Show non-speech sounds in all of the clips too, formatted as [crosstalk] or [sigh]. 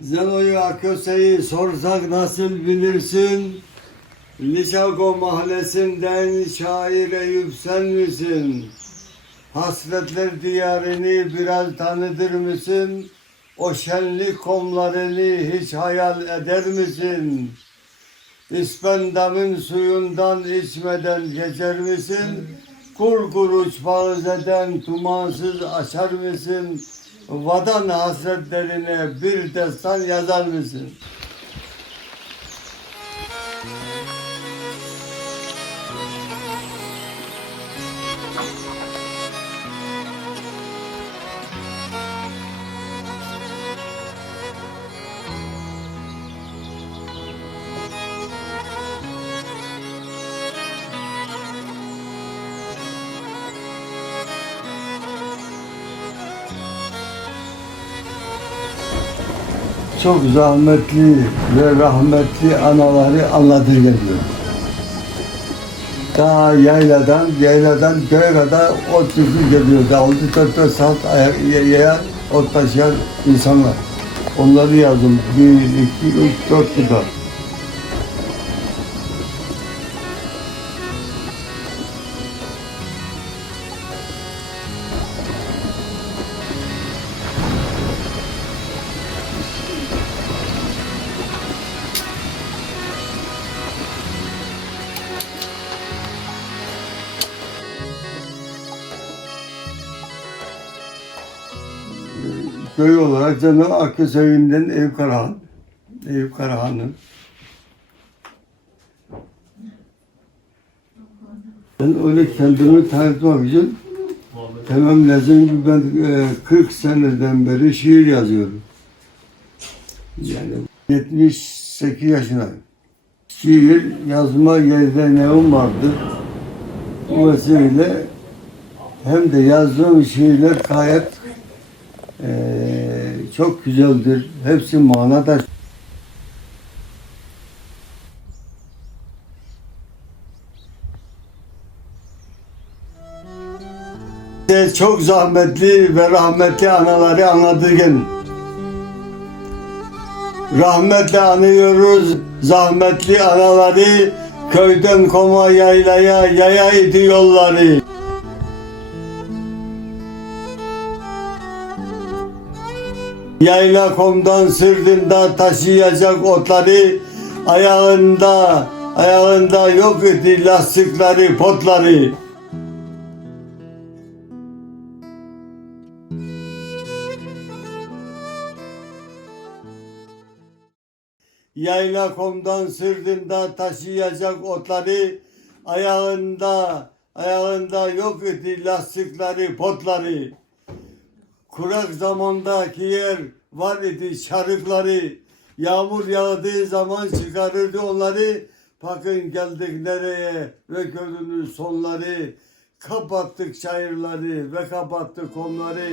Zelo'yu Aköse'yi sorsak nasıl bilirsin? Nişago mahallesinden şair Eyüp sen misin? Hasretler diyarını biraz tanıdır mısın? O şenlik komlarını hiç hayal eder misin? İspendamın suyundan içmeden geçer misin? Kur kuruç bağızeden tumansız açar mısın? Vatan hasretlerine bir destan yazar mısın? Çok zahmetli ve rahmetli anaları anlatır geliyor. Ta yayladan, yayladan köye kadar ot tüfü geliyor. Davulcu dört dört saat ayak, yaya ot taşıyan insanlar. Onları yazdım. Bir, iki, üç, dört kitap. Köy olarak Cenab-ı Akköy'ünden Eyüp Karahan. Eyüp Karahan'ın. Ben öyle kendimi tanıtmak için tamam lazım ki ben e, 40 seneden beri şiir yazıyorum. Yani 78 yaşındayım. Şiir yazma yeteneğim vardı. Bu vesileyle hem de yazdığım şiirler gayet ee, çok güzeldir. Hepsi manada. Ee, Çok zahmetli ve rahmetli anaları anlatırken rahmetle anıyoruz zahmetli anaları köyden koma yaylaya yaya idi yolları. Yayla komdan sırtında taşıyacak otları ayağında ayağında yok idi lastikleri potları. Yayla komdan sırtında taşıyacak otları ayağında ayağında yok idi lastikleri potları. Kurak zamandaki yer var idi çarıkları. Yağmur yağdığı zaman çıkarırdı onları. Bakın geldik nereye ve görünür sonları. Kapattık çayırları ve kapattık komları.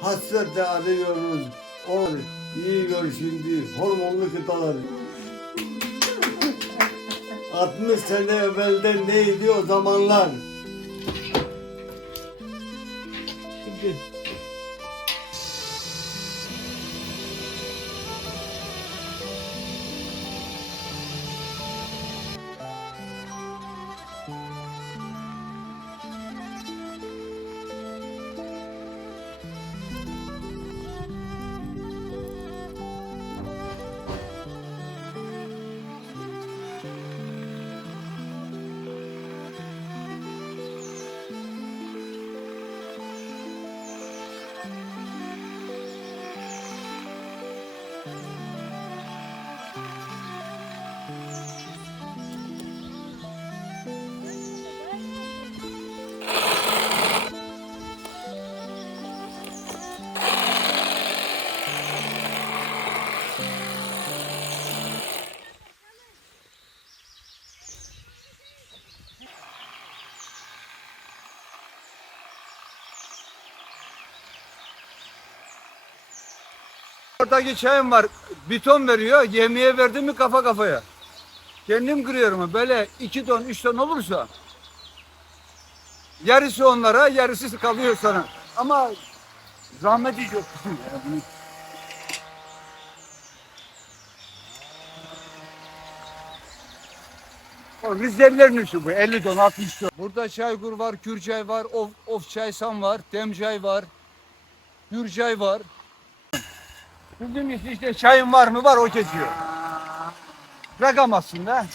Hasretle arıyoruz. O yiyor şimdi hormonlu kıtaları. 60 sene evvelden neydi o zamanlar? Şimdi Oradaki çayım var. Bir ton veriyor. Yemeğe verdim mi kafa kafaya. Kendim kırıyorum. Böyle iki ton, üç ton olursa yarısı onlara, yarısı kalıyor sana. Ama zahmet hiç yok. Rizelilerin işi bu. 50 ton, 60 ton. Burada çaygur var, kürçay var, of, of çaysan var, demcay var, hürcay var. Bildiğim işte, çayın var mı var o kesiyor. Rakam aslında.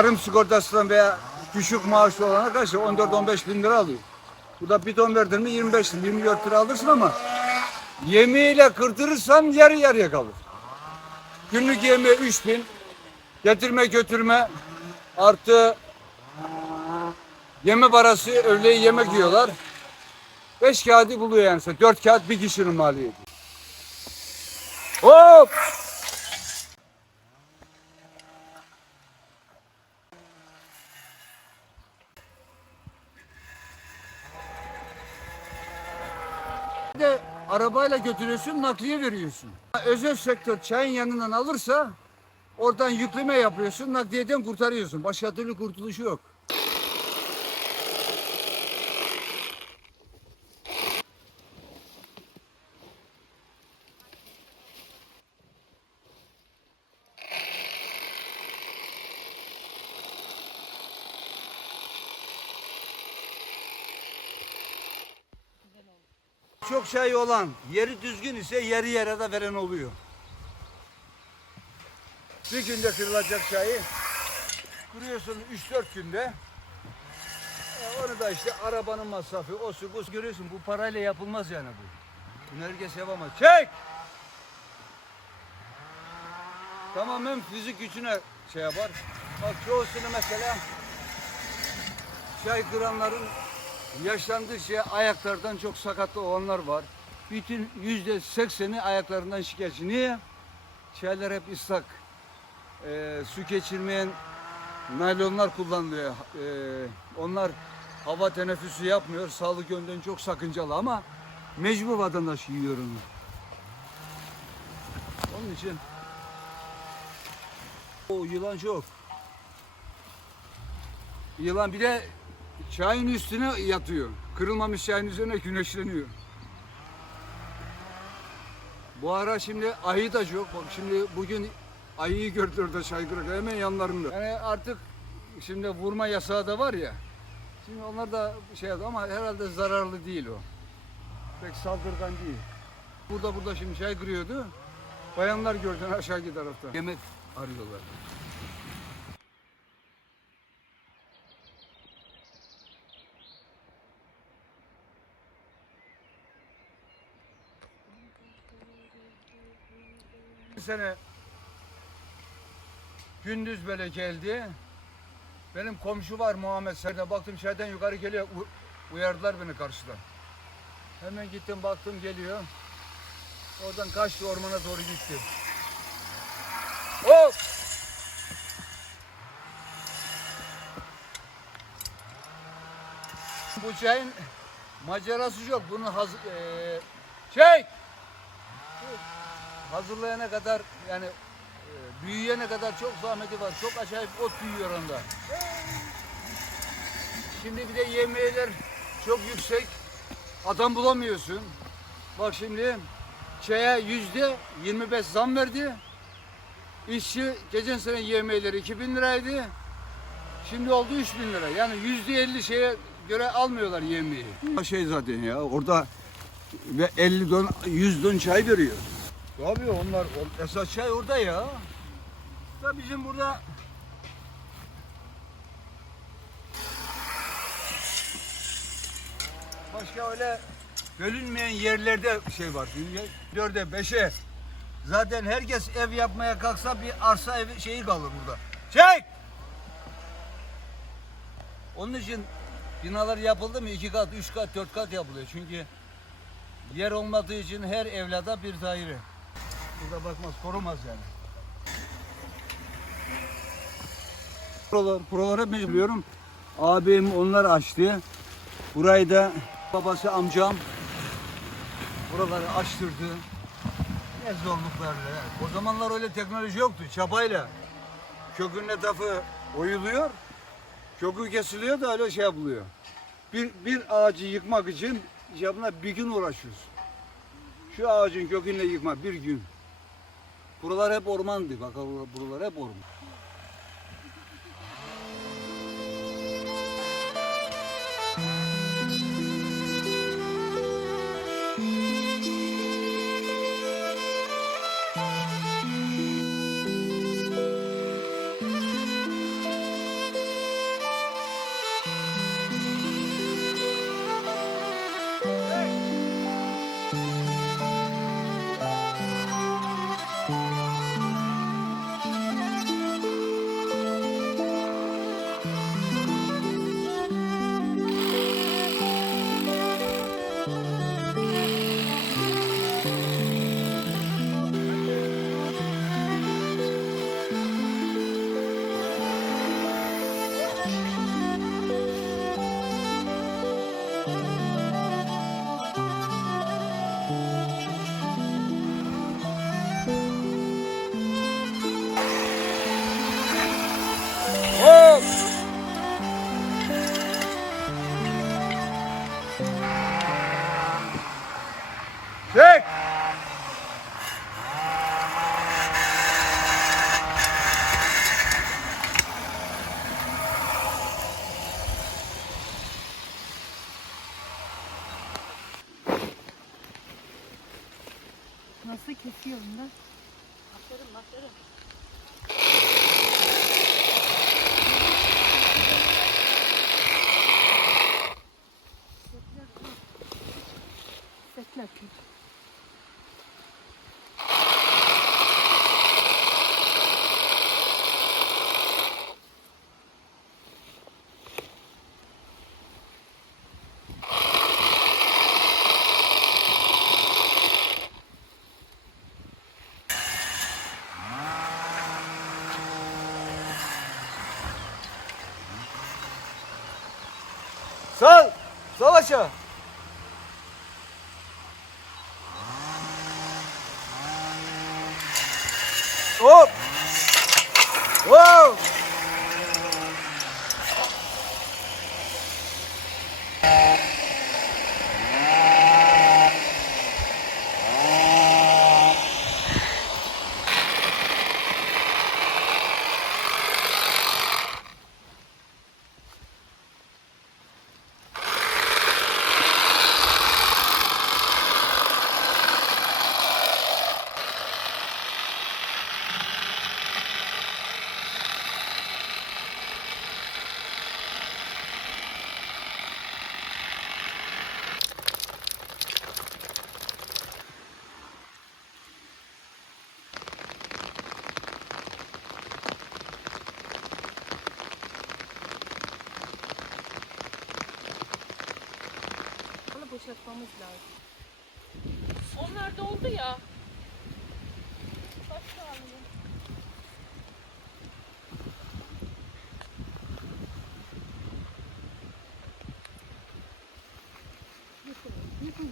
Tarım sigortasından veya düşük maaşlı olan arkadaşlar 14-15 bin lira alıyor. Bu da bir ton verdin mi 25 lira, 24 lira alırsın ama yemeğiyle kırdırırsan yarı yarıya kalır. Günlük yemeği 3 bin, getirme götürme artı yeme parası öğleyi yemek yiyorlar. 5 kağıdı buluyor yani. 4 kağıt bir kişinin maliyeti. Hop! Bir de arabayla götürüyorsun, nakliye veriyorsun. Özel sektör çayın yanından alırsa oradan yükleme yapıyorsun, nakliyeden kurtarıyorsun. Başka türlü kurtuluşu yok. Şey olan, yeri düzgün ise yeri yere de veren oluyor. Bir günde kırılacak çayı kuruyorsun 3-4 günde. E, onu da işte arabanın masrafı, o su, bu su. görüyorsun. Bu parayla yapılmaz yani bu. Bunu herkes yapamaz. Çek! Tamamen fizik gücüne şey yapar. Bak çoğusunu mesela çay kıranların yaşlandıkça ayaklardan çok sakatlı olanlar var. Bütün yüzde sekseni ayaklarından şikayetçi. Niye? Çaylar hep ıslak. Ee, su geçirmeyen naylonlar kullanılıyor. Ee, onlar hava teneffüsü yapmıyor. Sağlık yönden çok sakıncalı ama mecbur vatandaş yiyor onu. Onun için o yılan çok. Yılan bir de çayın üstüne yatıyor. Kırılmamış çayın üzerine güneşleniyor. Bu ara şimdi ayı da çok. Bak şimdi bugün ayıyı gördüler orada çaykırıkta hemen yanlarında. Yani artık şimdi vurma yasağı da var ya. Şimdi onlar da şey ama herhalde zararlı değil o. Pek saldırgan değil. Burada burada şimdi çay kırıyordu. Bayanlar gördün aşağıki tarafta. Yemek arıyorlar. Sene gündüz böyle geldi. Benim komşu var Muhammed Serdar. Baktım şeyden yukarı geliyor. Uyardılar beni karşıdan. Hemen gittim baktım geliyor. Oradan kaçtı ormana doğru gitti. Hop! Bu çayın macerası yok. Bunu hazır... eee çek! Hazırlayana kadar yani e, büyüyene kadar çok zahmeti var. Çok acayip ot büyüyor onda. Şimdi bir de yemeğler çok yüksek. Adam bulamıyorsun. Bak şimdi şeye yüzde 25 zam verdi. İşçi geçen sene yemeğleri 2000 liraydı. Şimdi oldu 3000 lira. Yani yüzde 50 şeye göre almıyorlar yemeği. Şey zaten ya orada ve 50 don 100 don çay veriyor. Tabii onlar esas çay orada ya. Da bizim burada başka öyle bölünmeyen yerlerde şey var. Dörde beşe zaten herkes ev yapmaya kalksa bir arsa evi şeyi kalır burada. Çek! Onun için binalar yapıldı mı iki kat, üç kat, dört kat yapılıyor. Çünkü yer olmadığı için her evlada bir daire. Burada bakmaz, korumaz yani. Buralar, buraları mecbur biliyorum. Abim onlar açtı. Burayı da babası amcam buraları açtırdı. Ne zorluklarla. O zamanlar öyle teknoloji yoktu. Çapayla kökün etrafı oyuluyor. Kökü kesiliyor da öyle şey yapılıyor. Bir, bir ağacı yıkmak için yapına bir gün uğraşıyoruz. Şu ağacın kökünle yıkma bir gün. Buralar hep ormandı. Bak buralar hep orman. Sal! Sal aşağı! Hop! Onu boşaltmamız lazım. Onlar doldu ya. Başka alayım. Gittiniz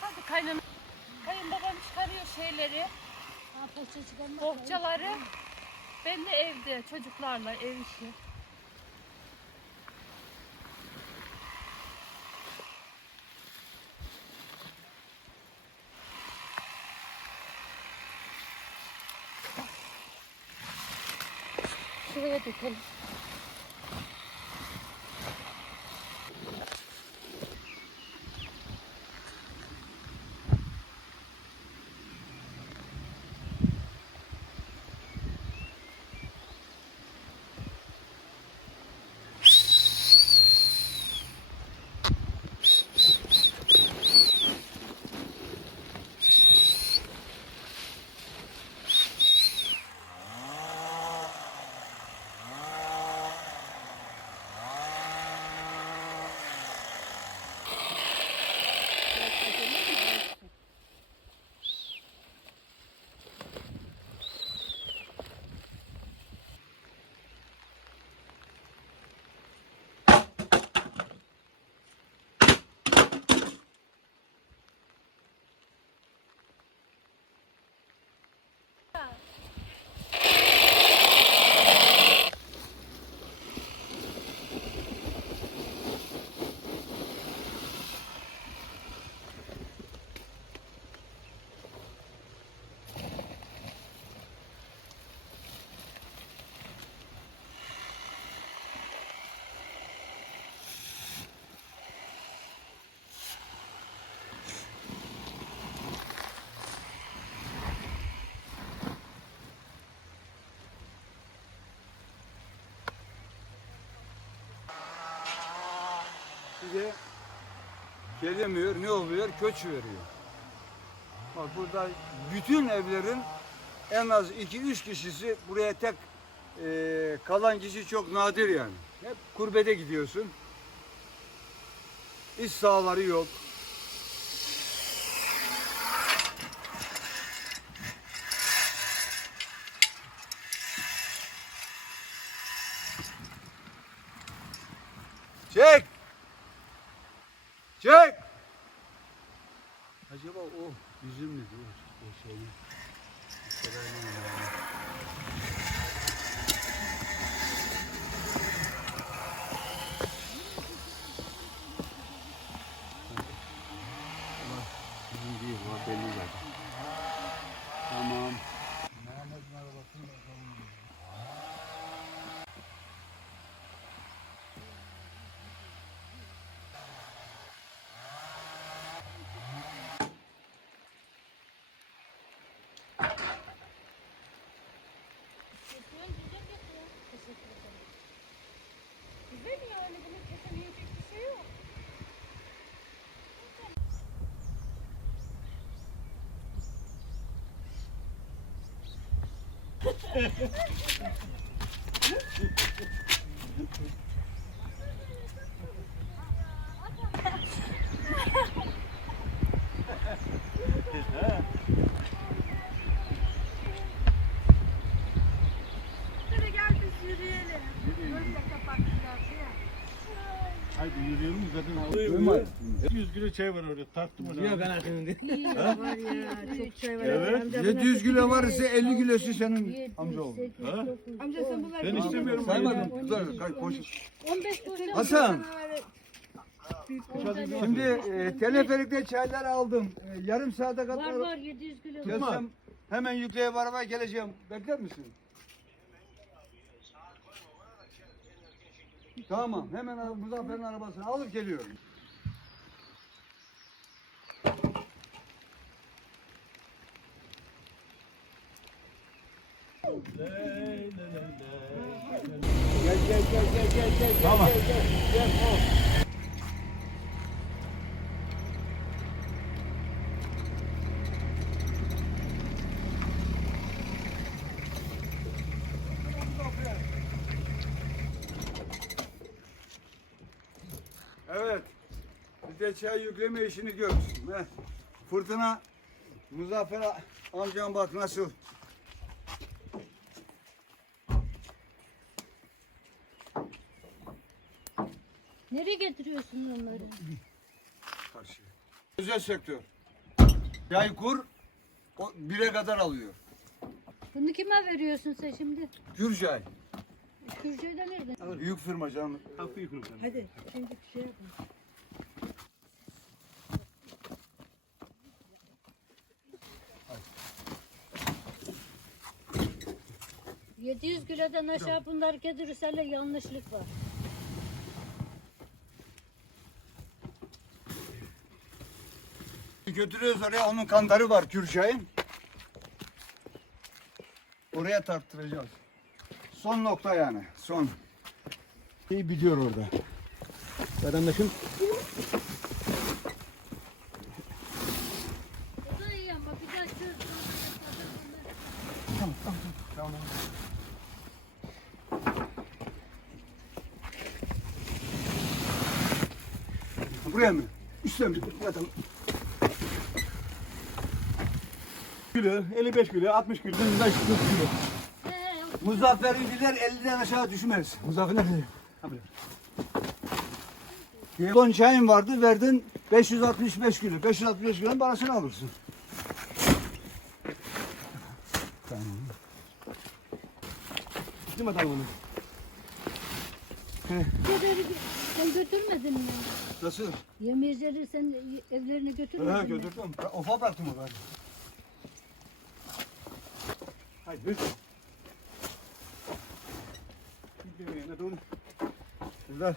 sadece kaynana. Kayınbabam çıkarıyor şeyleri, Ha, poğaça çıkarmak bohçaları. Ben de evde çocuklarla ev işi. Şuraya dökelim. Şimdi gelemiyor. Ne oluyor? Köç veriyor. Bak burada bütün evlerin en az 2-3 kişisi buraya tek e, kalan kişi çok nadir yani. Hep kurbede gidiyorsun. İş sahaları yok. Çek! Çek! Acaba o bizim mi? O, o şeyin. Sarayın yani. Bak, Bizim değil, o belli zaten. Tamam. Güzel yani bunun kesemeyecek bir şey yok. Hadi gel biz yürüyelim. Böyle kapattılar ya. Haydi yürüyelim zaten. Duyma. 100 kilo çay var orada. Tarttım onu. Yok ben [laughs] var ya çok şey var. Evet. 700 kilo var ise 50 kilosu senin amca oldu. Ha? Amca sen bunlar Ben istemiyorum. Saymadım. Dur, kay- koş. 15 kuruş. Hasan. Şimdi e, teleferikte çaylar aldım. E, yarım saate Var kadar var 700 kilo. gelsem hemen yükleyip arabaya geleceğim. Bekler misin? Tamam. Hemen Muzaffer'in arabasını alıp geliyorum. Gel. Evet. Bir de çay yükleme işini görmüşsün. He. Fırtına Muzaffer amcam bak nasıl. Nereye getiriyorsun onları? Karşı. Özel sektör. Yay kur o bire kadar alıyor. Bunu kime veriyorsun sen şimdi? Gürcay. Kürce'de nereden? Büyük firma canım. Hadi şimdi bir şey yapın. ...700 kilodan aşağı bunlar getirirse yanlışlık var. Götürüyoruz oraya onun kantarı var Gürcay'ın. Oraya tarttıracağız. Son nokta yani. Son. İyi biliyor orada. Ama bir daha çöz. Buraya mı? Üstte mi? Yatalım. Kilo, 55 kilo, 60 kilo, 140 kilo. Muzaffer'inciler 50'den aşağı düşmez. Muzaffer ne diyor? Ton çayın vardı verdin 565 kilo. 565 kilonun parasını alırsın. Gittim adam onu. Sen götürmedin mi? Nasıl? Yemeğleri sen evlerine götürmedin mi? götürdüm. Ofa baktım o kadar. Gittim yerine doğru. Güzel.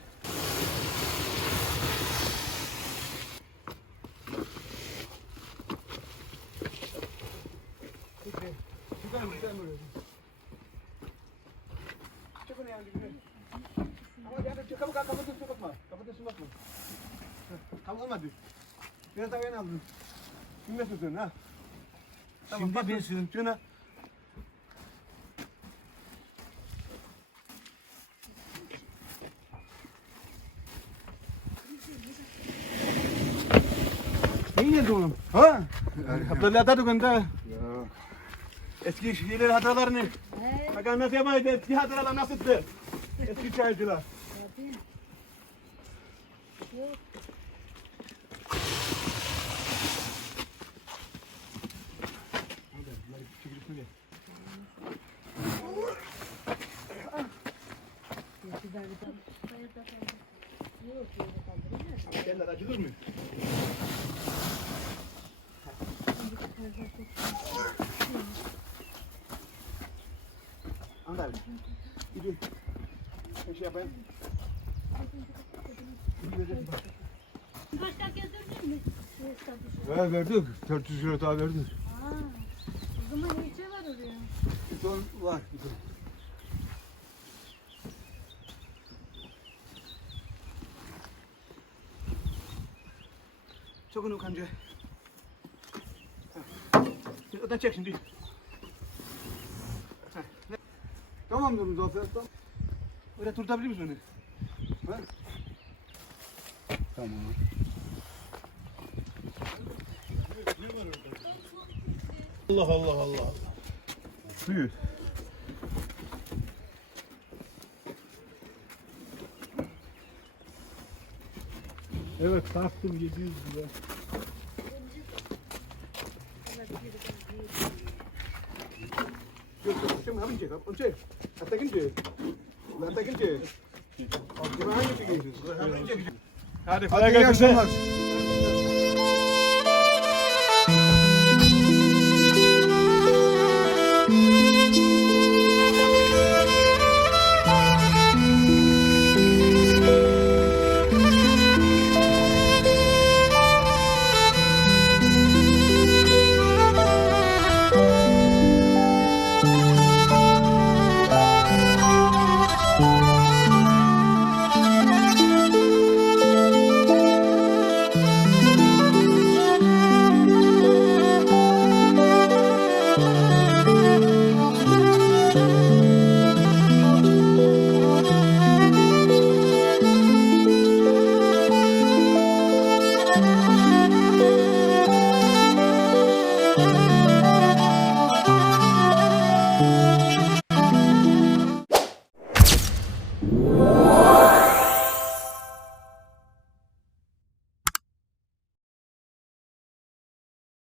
Çıkalım gidelim böyle. Çıkın yani gidelim. Ama yani kapı kapatın kapatma. Kapatın bakma. Tamam olmadı. Biraz daha yeni aldım. Şimdi tutuyorsun ha? Şimdi bak, ben sürüm. Şuna. Ne geldi oğlum? Ha? Abdullah Atatürk önde. Eski şeyleri hatalarını. Bakalım nasıl yapamaydı? Eski hatalar nasıldı? Eski çaycılar. Yok, Gidi. Ben şey yapayım. Getirdin mi? Şey, tabii. He verdik. 400 kilo daha verdik. Aa, o zaman iyice var oraya. Bir ton var. Bir ton. Çok onu kanca. Odan çek şimdi. Tamam da Muzaffer. Tamam. Öyle turtabilir misin onu? Tamam. Allah Allah Allah Allah. Buyur. Evet taktım 700 lira. Yok yok. Şimdi hemen çek. Onu çek. Çek. Atakin çek. Hadi kolay gelsin. Hadi.